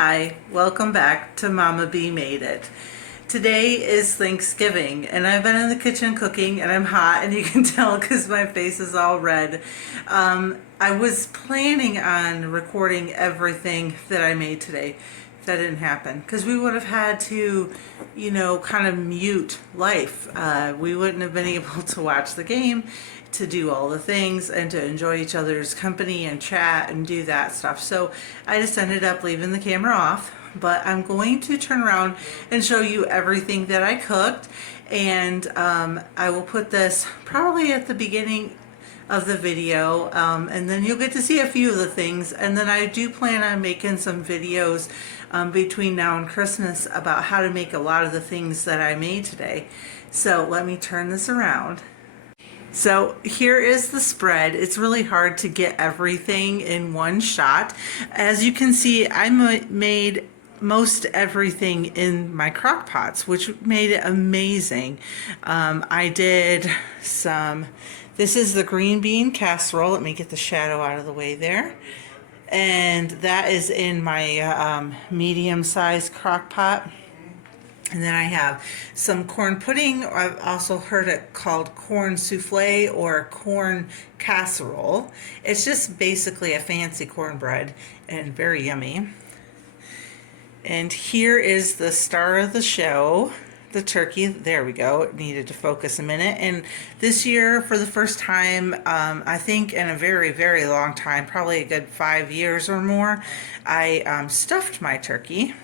Hi, welcome back to Mama B Made It. Today is Thanksgiving and I've been in the kitchen cooking and I'm hot and you can tell because my face is all red. I was planning on recording everything that I made today. That didn't happen because we would have had to, kind of mute life. We wouldn't have been able to watch the game, to do all the things, and to enjoy each other's company and chat and do that stuff. So I just ended up leaving the camera off, but I'm going to turn around and show you everything that I cooked. And I will put this probably at the beginning of the video, and then you'll get to see a few of the things. And then I do plan on making some videos between now and Christmas about how to make a lot of the things that I made today. So let me turn this around. So here is the spread. It's really hard to get everything in one shot. As you can see, I made most everything in my crock pots, which made it amazing. I did this is the green bean casserole. Let me get the shadow out of the way there. And that is in my medium-sized crock pot. And then I have some corn pudding. I've also heard it called corn souffle or corn casserole. It's just basically a fancy cornbread and very yummy. And here is the star of the show, the turkey. There we go. It needed to focus a minute. And this year, for the first time, I think in a very, very long time, probably a good 5 years or more, I stuffed my turkey.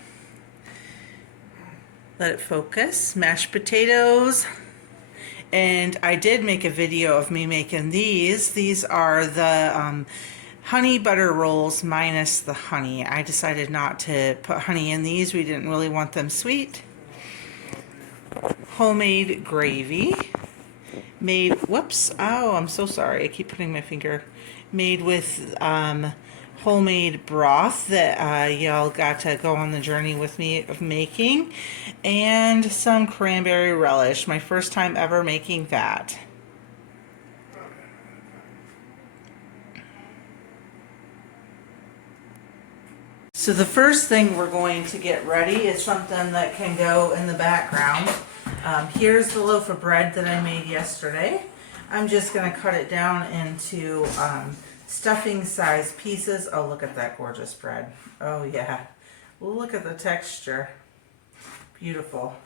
Let it focus. Mashed potatoes. And I did make a video of me making these. These are the honey butter rolls minus the honey. I decided not to put honey in these. We didn't really want them sweet. Homemade gravy. Made, whoops, oh, I'm so sorry. I keep putting my finger. Made with homemade broth that y'all got to go on the journey with me of making, and some cranberry relish, my first time ever making that. So the first thing we're going to get ready is something that can go in the background. Here's the loaf of bread that I made yesterday. I'm just going to cut it down into stuffing size pieces. Oh, look at that gorgeous bread. Oh yeah, look at the texture. Beautiful.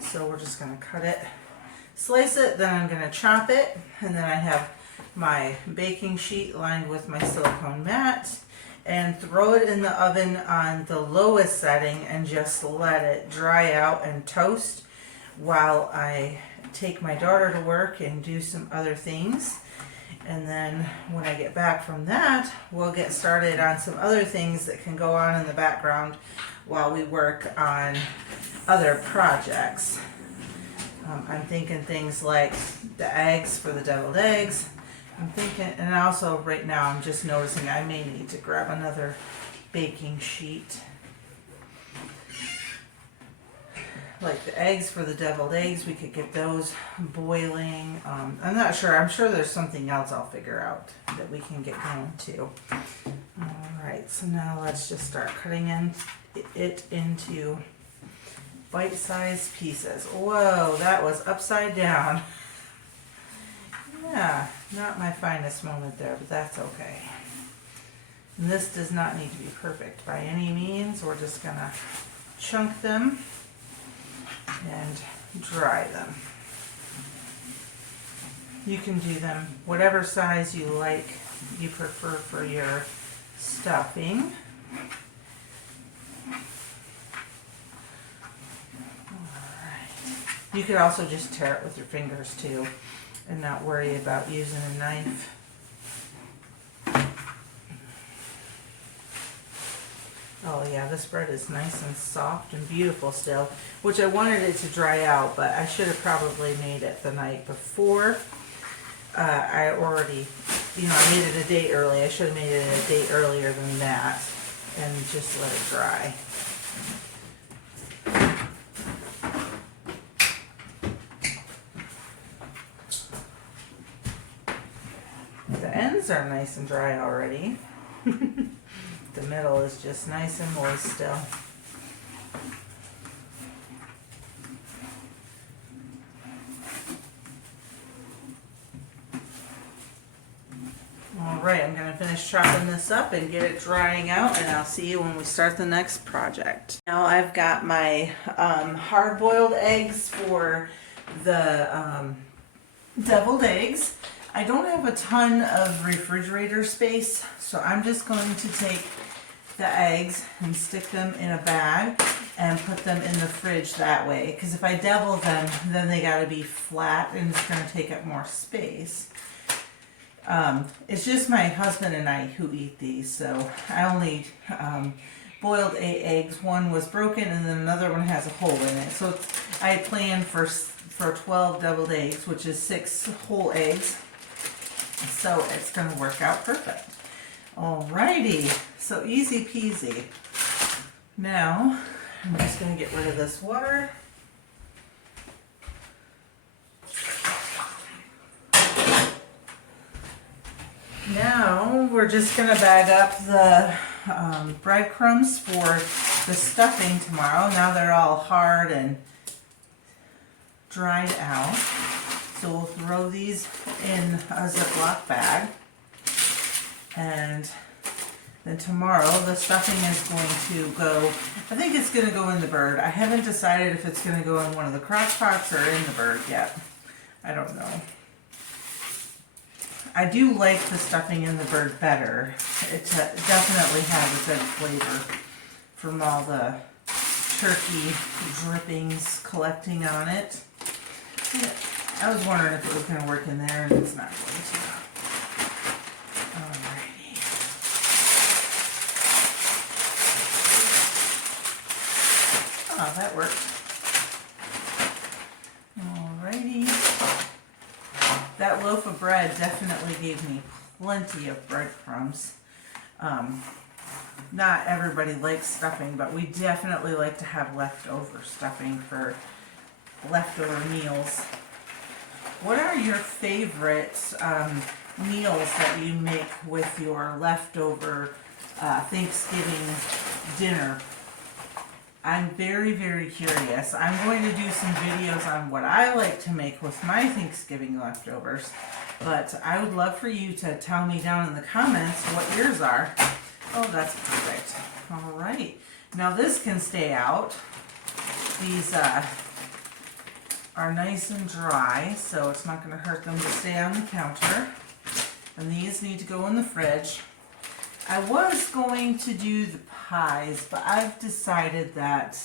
So we're just going to cut it, slice it, then I'm going to chop it, and then I have my baking sheet lined with my silicone mat, and throw it in the oven on the lowest setting and just let it dry out and toast while I take my daughter to work and do some other things. And then when I get back from that, we'll get started on some other things that can go on in the background while we work on other projects. I'm thinking things like the eggs for the deviled eggs. I'm thinking, and also right now I'm just noticing I may need to grab another baking sheet. Like the eggs for the deviled eggs, we could get those boiling. I'm not sure. I'm sure there's something else I'll figure out that we can get going too. Alright, so now let's just start cutting it into bite-sized pieces. Whoa, that was upside down. Yeah, not my finest moment there, but that's okay. And this does not need to be perfect by any means. We're just gonna chunk them and dry them. You can do them whatever size you like, you prefer for your stuffing. Alright. You could also just tear it with your fingers too and not worry about using a knife. Oh yeah, this bread is nice and soft and beautiful still, which I wanted it to dry out, but I should have probably made it the night before. I already, I made it a day early. I should have made it a day earlier than that and just let it dry. The ends are nice and dry already. The middle is just nice and moist still. Alright, I'm going to finish chopping this up and get it drying out, and I'll see you when we start the next project. Now I've got my hard-boiled eggs for the deviled eggs. I don't have a ton of refrigerator space, so I'm just going to take the eggs and stick them in a bag and put them in the fridge that way, because if I devil them, then they got to be flat and it's going to take up more space. It's just my husband and I who eat these, so I only boiled 8 eggs. One was broken and then another one has a hole in it. So I planned for 12 deviled eggs, which is 6 whole eggs. So it's going to work out perfect. Alrighty, so easy peasy. Now I'm just going to get rid of this water. Now we're just going to bag up the breadcrumbs for the stuffing tomorrow. Now they're all hard and dried out. So we'll throw these in a Ziploc bag. And then tomorrow the stuffing is going to go, I think it's going to go in the bird. I haven't decided if it's going to go in one of the crock pots or in the bird yet. I don't know. I do like the stuffing in the bird better. It definitely has a good flavor from all the turkey drippings collecting on it. Yeah, I was wondering if it was going to work in there, and it's not going to. Alrighty. Oh, that worked. Alrighty. That loaf of bread definitely gave me plenty of breadcrumbs. Not everybody likes stuffing, but we definitely like to have leftover stuffing for leftover meals. What are your favorite meals that you make with your leftover Thanksgiving dinner? I'm very, very curious. I'm going to do some videos on what I like to make with my Thanksgiving leftovers, but I would love for you to tell me down in the comments what yours are. Oh, that's perfect. All right. Now this can stay out. These are nice and dry, so it's not going to hurt them to stay on the counter. And these need to go in the fridge. I was going to do the pies, but I've decided that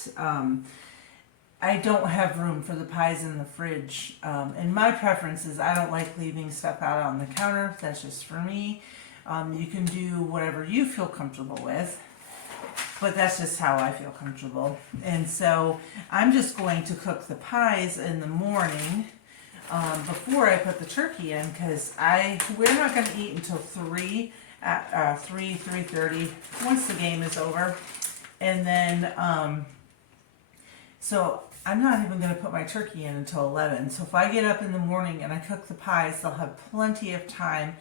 I don't have room for the pies in the fridge. And my preference is I don't like leaving stuff out on the counter. That's just for me. You can do whatever you feel comfortable with, but that's just how I feel comfortable. And so I'm just going to cook the pies in the morning before I put the turkey in, because we're not going to eat until 3 at 3:30 once the game is over. And then so I'm not even going to put my turkey in until 11. So if I get up in the morning and I cook the pies, they'll have plenty of time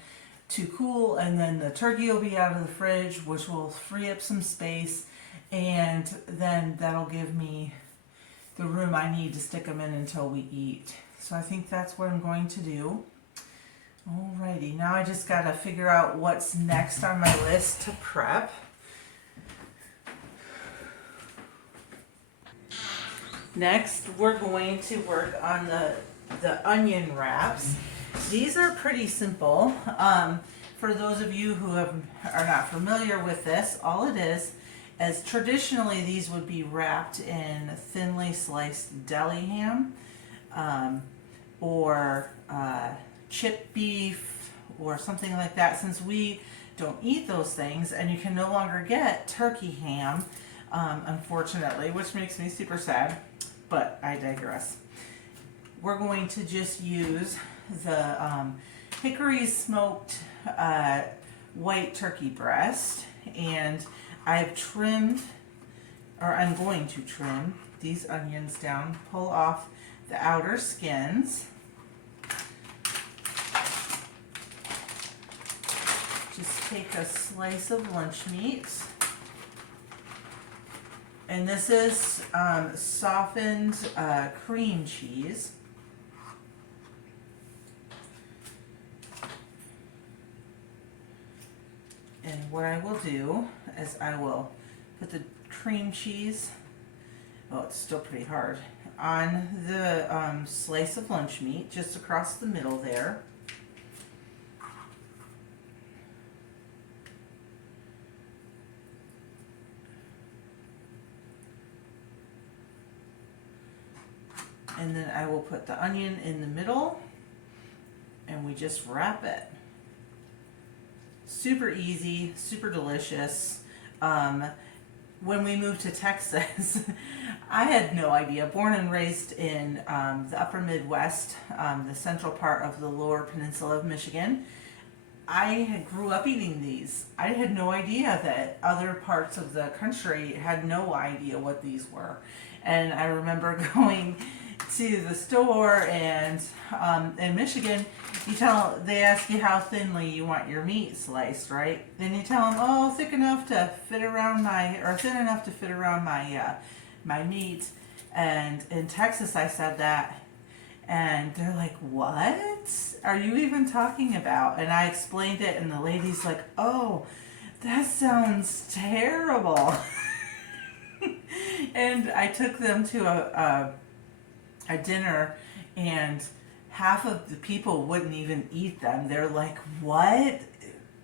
to cool, and then the turkey will be out of the fridge, which will free up some space, and then that'll give me the room I need to stick them in until we eat. So I think that's what I'm going to do. Alrighty, now I just gotta figure out what's next on my list to prep. Next, we're going to work on the onion wraps. These are pretty simple. For those of you who are not familiar with this, all it is traditionally these would be wrapped in thinly sliced deli ham, or chipped beef or something like that. Since we don't eat those things, and you can no longer get turkey ham, unfortunately, which makes me super sad, but I digress. We're going to just use the hickory smoked white turkey breast, and I've trimmed, or I'm going to trim these onions down, pull off the outer skins. Just take a slice of lunch meat And this is softened cream cheese. And what I will do is I will put the cream cheese, oh, it's still pretty hard, on the slice of lunch meat just across the middle there. And then I will put the onion in the middle and we just wrap it. Super easy, super delicious. When we moved to Texas, I had no idea. Born and raised in the upper Midwest, the central part of the lower peninsula of Michigan, I grew up eating these. I had no idea that other parts of the country had no idea what these were. And I remember going to the store and in Michigan, they ask you how thinly you want your meat sliced, right? Then you tell them, oh, thick enough to fit around thin enough to fit around my meat. And in Texas, I said that, and they're like, what are you even talking about? And I explained it, and the lady's like, oh, that sounds terrible. And I took them to a dinner, and half of the people wouldn't even eat them. They're like, what?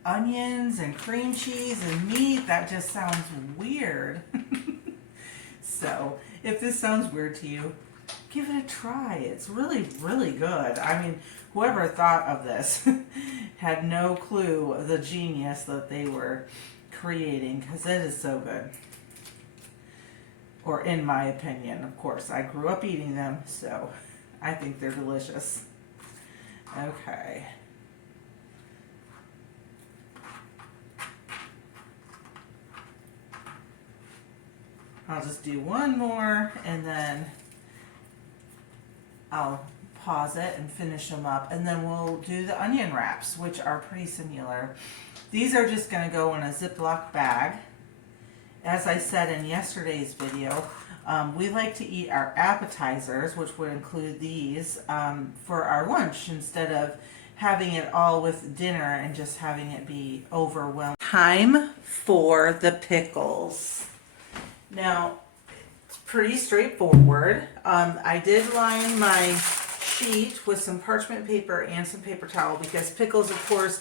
Onions and cream cheese and meat? That just sounds weird. So, if this sounds weird to you, give it a try. It's really, really good. I mean, whoever thought of this had no clue the genius that they were creating, because it is so good. Or in my opinion, of course. I grew up eating them, so I think they're delicious. Okay. I'll just do one more, and then I'll pause it and finish them up. And then we'll do the onion wraps, which are pretty similar. These are just going to go in a Ziploc bag. As I said in yesterday's video, we like to eat our appetizers, which would include these, for our lunch instead of having it all with dinner and just having it be overwhelming. Time for the pickles. Now, it's pretty straightforward. I did line my sheet with some parchment paper and some paper towel because pickles, of course,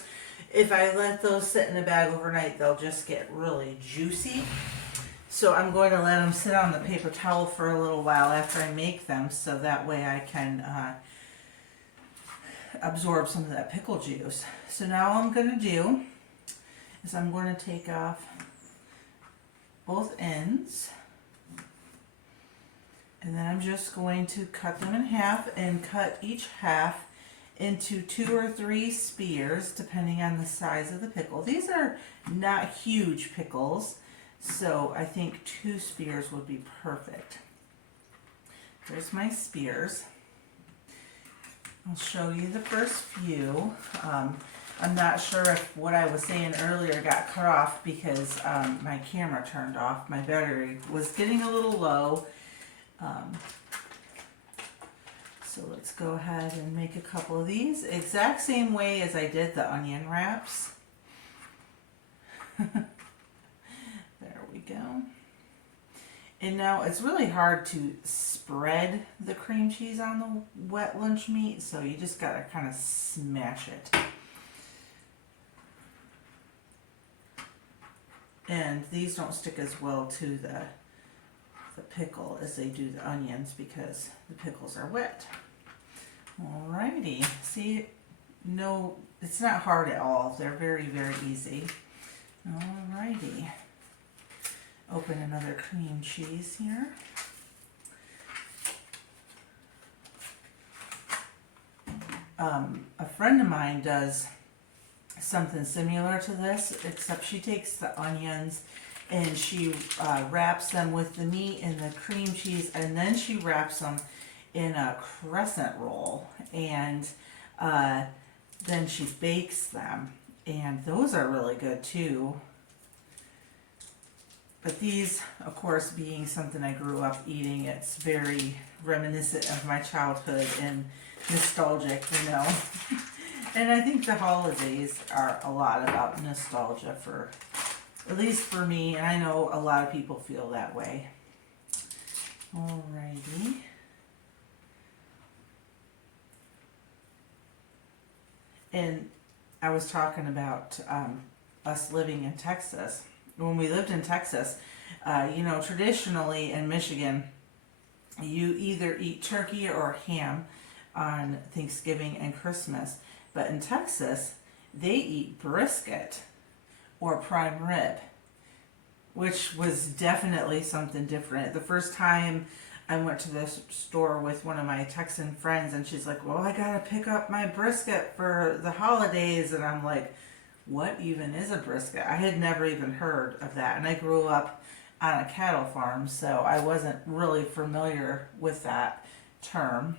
if I let those sit in a bag overnight, they'll just get really juicy. So I'm going to let them sit on the paper towel for a little while after I make them, so that way I can absorb some of that pickle juice. So now all I'm going to do is I'm going to take off both ends, and then I'm just going to cut them in half and cut each half into 2 or 3 spears depending on the size of the pickle. These are not huge pickles, so I think 2 spears would be perfect. There's my spears. I'll show you the first few. I'm not sure if what I was saying earlier got cut off because my camera turned off. My battery was getting a little low. So let's go ahead and make a couple of these. Exact same way as I did the onion wraps. There we go. And now it's really hard to spread the cream cheese on the wet lunch meat, so you just gotta kind of smash it. And these don't stick as well to the pickle as they do the onions because the pickles are wet. Alrighty, see, no, it's not hard at all. They're very, very easy. Alrighty, open another cream cheese here. A friend of mine does something similar to this, except she takes the onions and she wraps them with the meat and the cream cheese, and then she wraps them in a crescent roll, and then she bakes them, and those are really good too. But these, of course, being something I grew up eating, it's very reminiscent of my childhood and nostalgic, you know. And I think the holidays are a lot about nostalgia for, at least for me, and I know a lot of people feel that way. Alrighty. And I was talking about us living in Texas. When we lived in Texas, you know, traditionally in Michigan, you either eat turkey or ham on Thanksgiving and Christmas. But in Texas, they eat brisket or prime rib, which was definitely something different. The first time I went to the store with one of my Texan friends, and she's like, well, I gotta pick up my brisket for the holidays. And I'm like, what even is a brisket? I had never even heard of that. And I grew up on a cattle farm, so I wasn't really familiar with that term.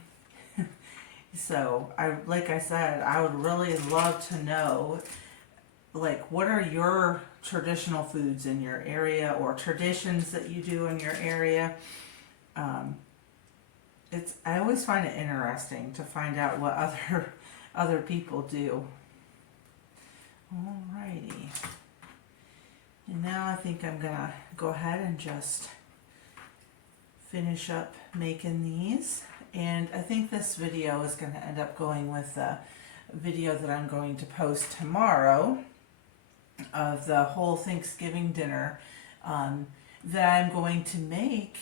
So like I said, I would really love to know, like, what are your traditional foods in your area or traditions that you do in your area? I always find it interesting to find out what other people do. Alrighty. And now I think I'm gonna go ahead and just finish up making these. And I think this video is going to end up going with the video that I'm going to post tomorrow of the whole Thanksgiving dinner that I'm going to make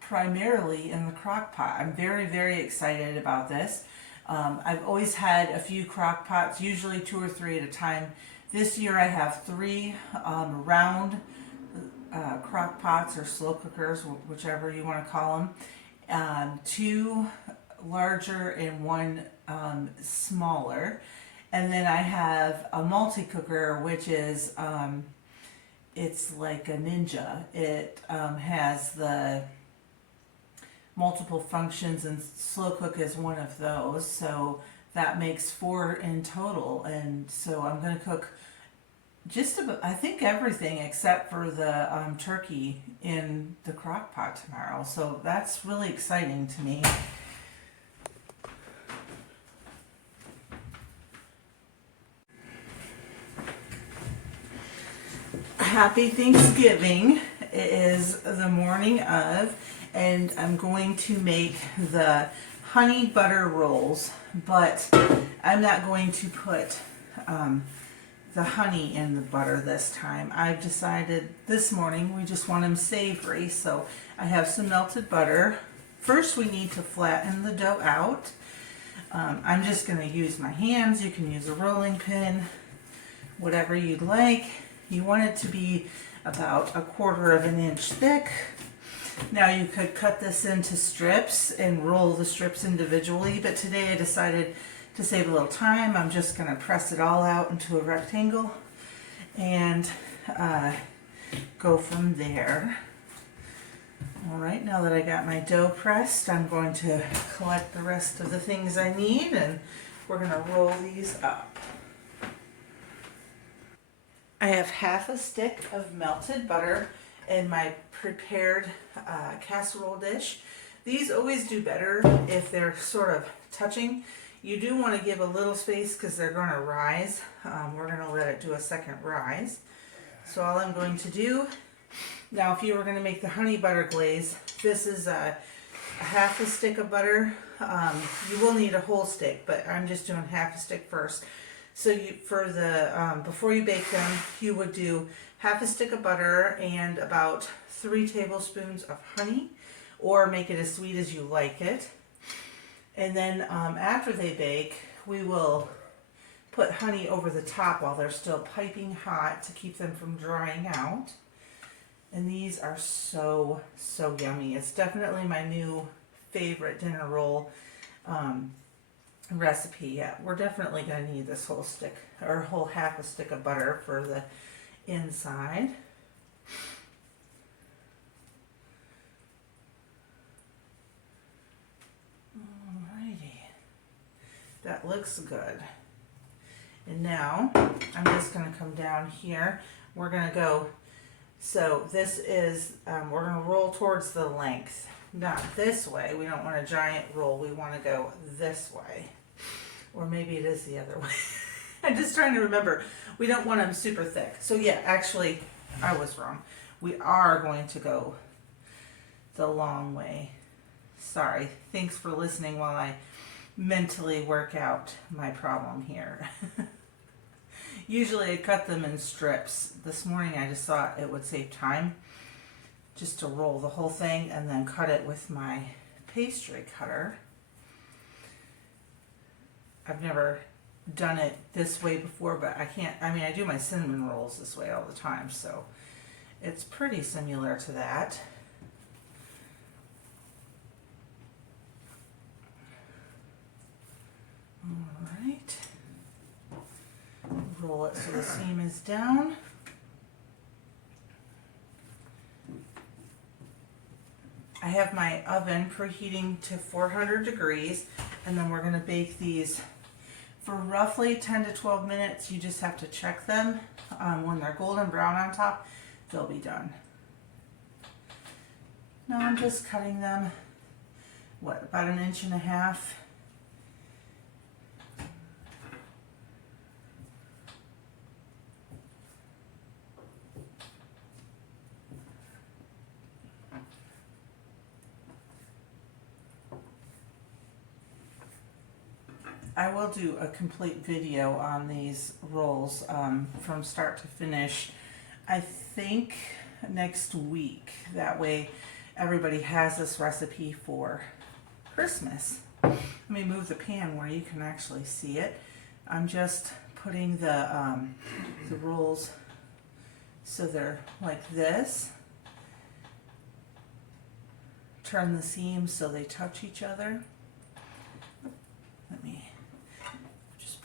primarily in the crock pot. I'm very, very excited about this. I've always had a few crock pots, usually 2 or 3 at a time. This year I have 3 round crock pots or slow cookers, whichever you want to call them. 2 larger and 1 smaller, and then I have a multi-cooker, which is it's like a Ninja. It has the multiple functions, and slow cook is one of those, so that makes 4 in total. And so I'm going to cook just about, I think, everything except for the turkey in the crock pot tomorrow. So that's really exciting to me. Happy Thanksgiving. It is the morning of, and I'm going to make the honey butter rolls, but I'm not going to put the honey in the butter this time. I've decided this morning we just want them savory, so I have some melted butter. First we need to flatten the dough out. I'm just going to use my hands. You can use a rolling pin, whatever you'd like. You want it to be about 1/4 of an inch thick. Now you could cut this into strips and roll the strips individually, but today I decided to save a little time. I'm just going to press it all out into a rectangle and go from there. Alright, now that I got my dough pressed, I'm going to collect the rest of the things I need, and we're going to roll these up. I have 1/2 stick of melted butter in my prepared casserole dish. These always do better if they're sort of touching. You do want to give a little space because they're going to rise. We're going to let it do a second rise. So all I'm going to do, now if you were going to make the honey butter glaze, this is a 1/2 stick of butter. You will need a whole stick, but I'm just doing 1/2 stick first. So for the before you bake them, you would do 1/2 stick of butter and about 3 tablespoons of honey, or make it as sweet as you like it. And then after they bake, we will put honey over the top while they're still piping hot to keep them from drying out. And these are so, so yummy. It's definitely my new favorite dinner roll recipe. Yeah, we're definitely going to need this whole stick, or whole 1/2 stick of butter for the inside. Alrighty, that looks good. And now I'm just going to come down here. We're going to go So this is, we're going to roll towards the length, not this way. We don't want a giant roll. We want to go this way. Or maybe it is the other way. I'm just trying to remember. We don't want them super thick. So yeah, actually, I was wrong. We are going to go the long way. Sorry. Thanks for listening while I mentally work out my problem here. Usually I cut them in strips. This morning I just thought it would save time just to roll the whole thing and then cut it with my pastry cutter. I've never done it this way before, but I do my cinnamon rolls this way all the time, so it's pretty similar to that. All right. Roll it so the seam is down. I have my oven preheating to 400 degrees, and then we're going to bake these for roughly 10 to 12 minutes. You just have to check them. When they're golden brown on top, they'll be done. Now I'm just cutting them, about 1.5 inches. I will do a complete video on these rolls from start to finish, I think next week. That way everybody has this recipe for Christmas. Let me move the pan where you can actually see it. I'm just putting the rolls so they're like this. Turn the seams so they touch each other. Let me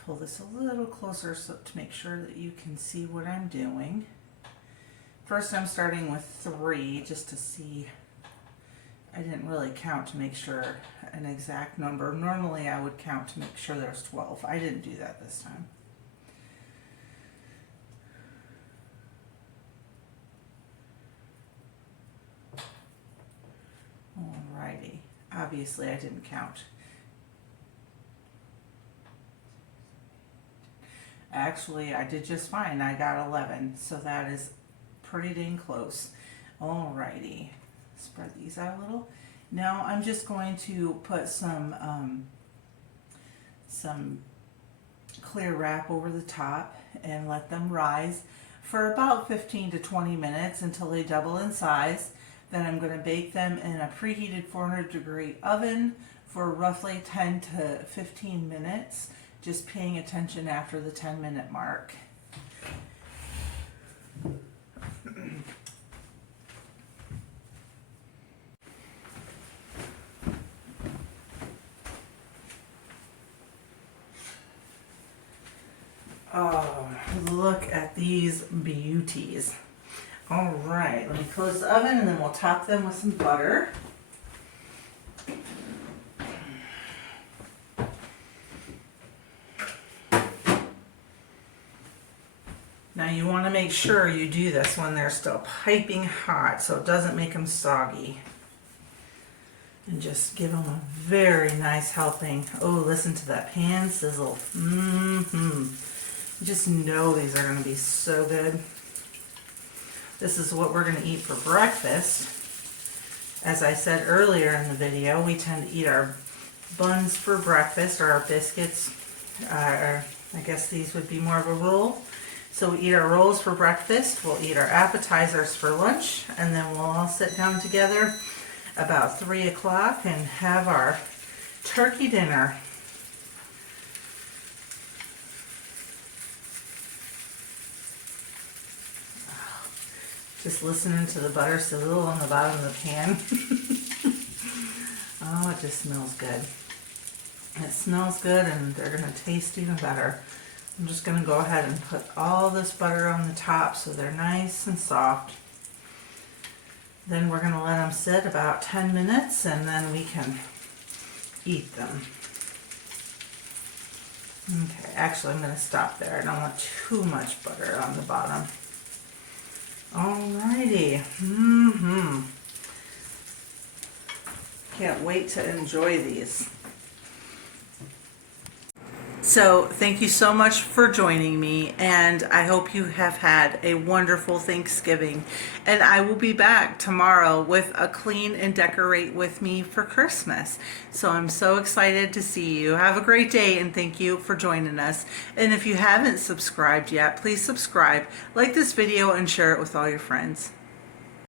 pull this a little closer to make sure that you can see what I'm doing. First I'm starting with 3 just to see. I didn't really count to make sure an exact number. Normally I would count to make sure there's 12. I didn't do that this time. Alrighty. Obviously I didn't count. Actually, I did just fine. I got 11, so that is pretty dang close. Alrighty, spread these out a little. Now I'm just going to put some clear wrap over the top and let them rise for about 15 to 20 minutes until they double in size. Then I'm going to bake them in a preheated 400 degree oven for roughly 10 to 15 minutes. Just paying attention after the 10-minute mark. Oh, look at these beauties. All right, let me close the oven and then we'll top them with some butter. Now you want to make sure you do this when they're still piping hot so it doesn't make them soggy. And just give them a very nice helping. Oh, listen to that pan sizzle. You just know these are going to be so good. This is what we're going to eat for breakfast. As I said earlier in the video, we tend to eat our buns for breakfast or our biscuits. I guess these would be more of a roll. So we eat our rolls for breakfast, we'll eat our appetizers for lunch, and then we'll all sit down together about 3 o'clock and have our turkey dinner. Just listening to the butter sizzle on the bottom of the pan. Oh, it just smells good. It smells good and they're going to taste even better. I'm just going to go ahead and put all this butter on the top so they're nice and soft. Then we're going to let them sit about 10 minutes and then we can eat them. Okay, actually I'm going to stop there. I don't want too much butter on the bottom. Alrighty. Can't wait to enjoy these. So, thank you so much for joining me, and I hope you have had a wonderful Thanksgiving. And I will be back tomorrow with a clean and decorate with me for Christmas. So, I'm so excited to see you. Have a great day, and thank you for joining us. And if you haven't subscribed yet, please subscribe, like this video, and share it with all your friends.